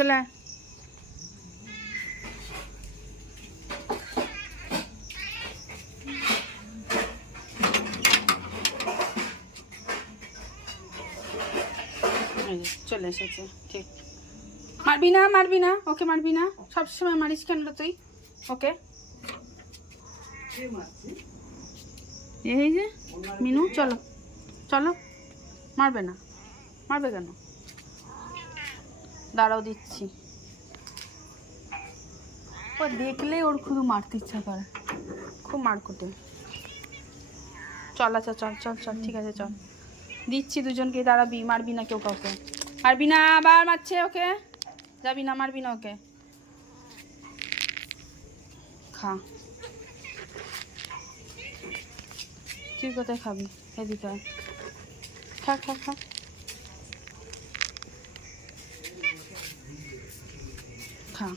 চলে আয়। চলে এসেছে, ঠিক। মারবি না, মারবি না, ওকে মারবি না। সবসময় মারিস কেন তুই ওকে? এই যে মিনু, চলো চলো। মারবে না, মারবে কেন? দাঁড়াও দিচ্ছি। ও দেখলেই ওর শুধু মারতে ইচ্ছা করে, খুব মারকুটে। চল, আচ্ছা চল চল চল, ঠিক আছে চল, দিচ্ছি দুজনকে। দাঁড়াবি, মারবি না কেউ কাউকে, মারবি না। আবার মারছে ওকে, যাবি না, মারবি না ওকে। খা, তুই কোথায় খাবি? এদিকে আয়। খা খা খা, খা।